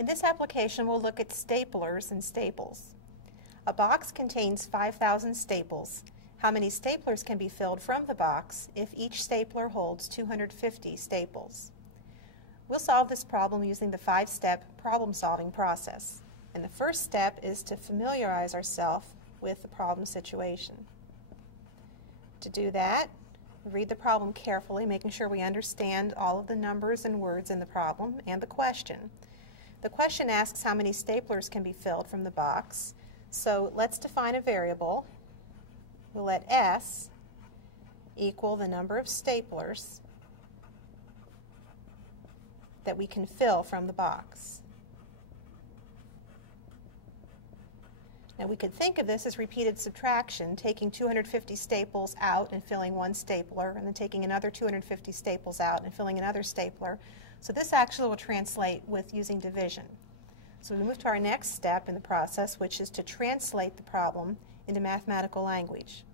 In this application, we'll look at staplers and staples. A box contains 5,000 staples. How many staplers can be filled from the box if each stapler holds 250 staples? We'll solve this problem using the 5-step problem-solving process. And the first step is to familiarize ourselves with the problem situation. To do that, read the problem carefully, making sure we understand all of the numbers and words in the problem and the question. The question asks how many staplers can be filled from the box. So let's define a variable. We'll let S equal the number of staplers that we can fill from the box. Now we could think of this as repeated subtraction, taking 250 staples out and filling one stapler, and then taking another 250 staples out and filling another stapler. So this actually will translate with using division. So we move to our next step in the process, which is to translate the problem into mathematical language.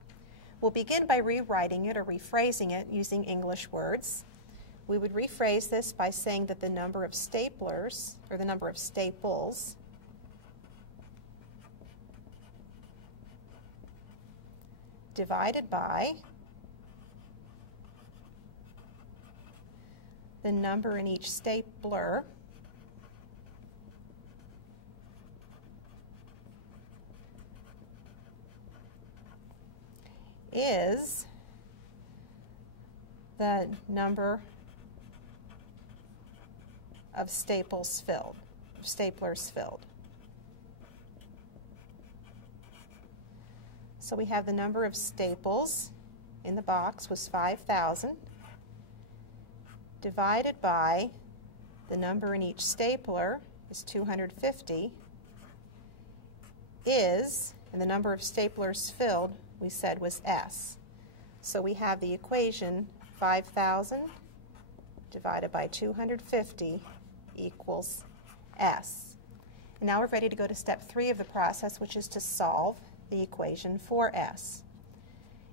We'll begin by rewriting it or rephrasing it using English words. We would rephrase this by saying that the number of staplers, or the number of staples, divided by the number in each stapler is the number of staplers filled. So we have the number of staples in the box was 5,000 divided by the number in each stapler is 250 is, and the number of staplers filled we said was S. So we have the equation 5,000 divided by 250 equals S. And now we're ready to go to step 3 of the process, which is to solve the equation for S.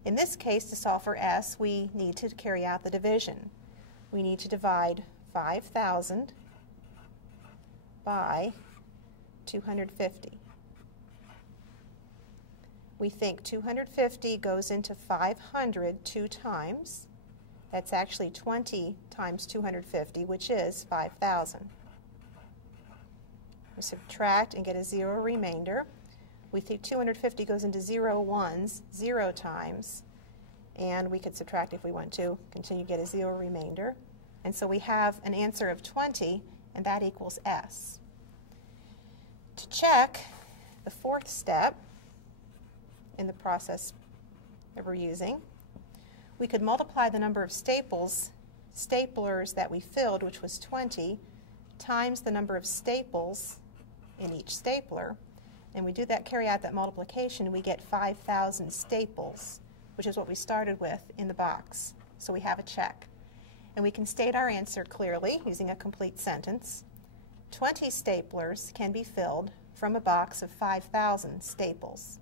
In this case, to solve for S, we need to carry out the division. We need to divide 5,000 by 250. We think 250 goes into 500 2 times. That's actually 20 times 250, which is 5,000. We subtract and get a 0 remainder. We think 250 goes into 0 ones 0 times, and we could subtract if we want to, continue to get a 0 remainder. And so we have an answer of 20, and that equals S. To check the 4th step in the process that we're using, we could multiply the number of staplers that we filled, which was 20, times the number of staples in each stapler. And we do that, carry out that multiplication, and we get 5,000 staples, which is what we started with in the box. So we have a check. And we can state our answer clearly using a complete sentence. 20 staplers can be filled from a box of 5,000 staples.